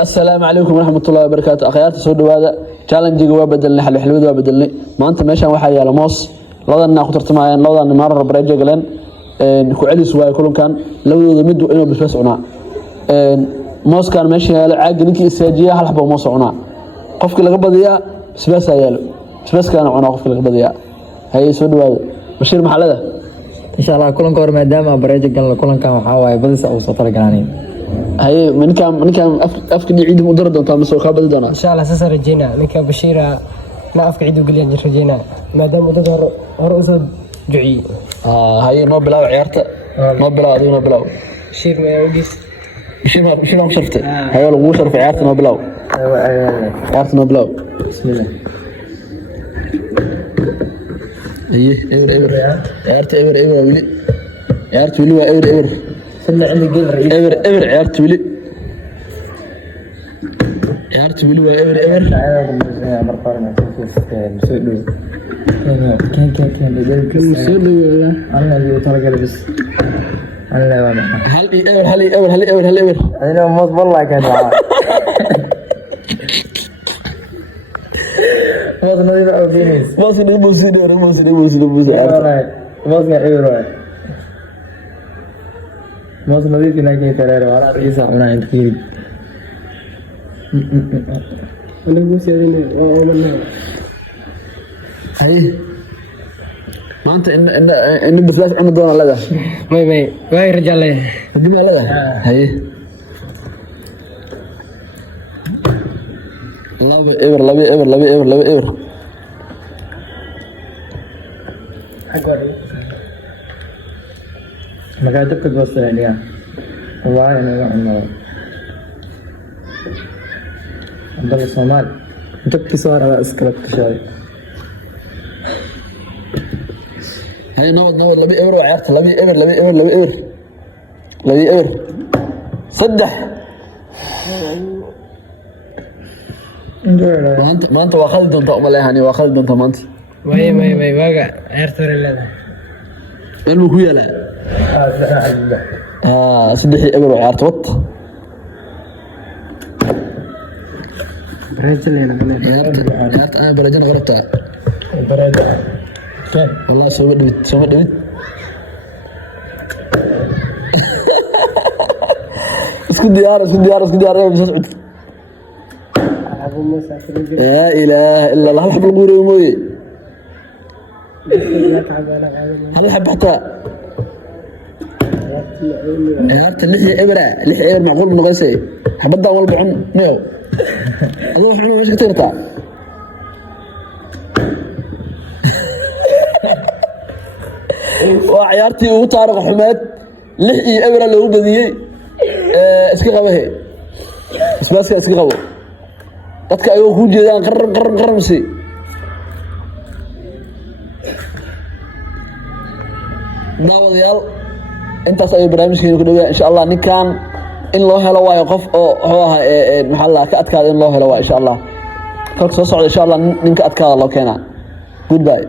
السلام عليكم ورحمة الله وبركاته. أخيارتي سو دوادا challenge-ga waa bedelnay xalwada waa bedelnay maanta meeshan waxa yaala moos labadana ku tartamayaan labadana maar rabreejo galeen ku celis way kulankan labadooda mid inuu bisbas cunaa mooskan meesha yaala caag ninkii isaajiya hal xabo moos cunaa qofkii laga badiyaa bisbas yaalo bisbaskana cunaa qofkii laga badiyaa hay soo dhawaada Bashiir maxalada insha Allah kulanka hor maadaama bareejo gal kulankan waxa waaye badisa uu soo talagalay hay ninkan afka ciid mu daro doontaa masoo ka badi doona insha Allah sasa rajayna ninka Bashiira la afka ciid u galiyan rajayna maadaama dad hor u soo duciyay hay noo bilaaw ciyaarta noo bilaaw Bashiir ma yawdis Bashiir ma sharfta hay lagu sharf ciyaarta noo bilaaw ciyaarta noo bilaaw bismillah ever ciyaarta ever wili ciyaarta wili waa ever سمع عندي قل رئيس ever ciyaarta wili waa ever marqarna soo dhow كان سود ولا انا اللي ترى بس انا هل ever انا موت والله كان موت نظيف او فينيس موس موت نظيف لكن ترى ولا رئيس انا عند كيري انا موس يعني والله هاي ما انت ان بفلاش عنا دونا لدا باي رجال لي دي ما لدا هاي لبي ايفر حقوري ما قاعد تبقى توصل عليها والله انا عبد الله الصومال تبقى صار على اسكلت شوي هاي نود لبي ايفر وعيرت لبي ايفر صدح ما انت واخذ دونت امله يعني واخذ دونت ما انت ماي واقع عيرت ولا علمو ku yaala صدح ايفر وعيرت وط برجل انا انا برجل غرتها برجل والله سوى دبت اسكت ديار بس اسعد لا اله الا الله الحب القوري وموي هل حب حتى عيارت اللحية إبرة معقول من غيسي حبدا أول بعن ميو الله حلو مش كتيرتا وعيارتي وطارق حماد لحية إبرة اللي هو بديي اسكي قبهي اسباسك اسكي قبه dadka ay ku jeedaan qarmsi daawadayaal intaas ay barnaamijkeenu ku dhawaad insha Allah ninkan in loo helo waayo qof oo maxaa la ka adkaado in loo helo waa insha Allah ka soo socdo insha Allah ninka adkaado loo keenaa goodbye.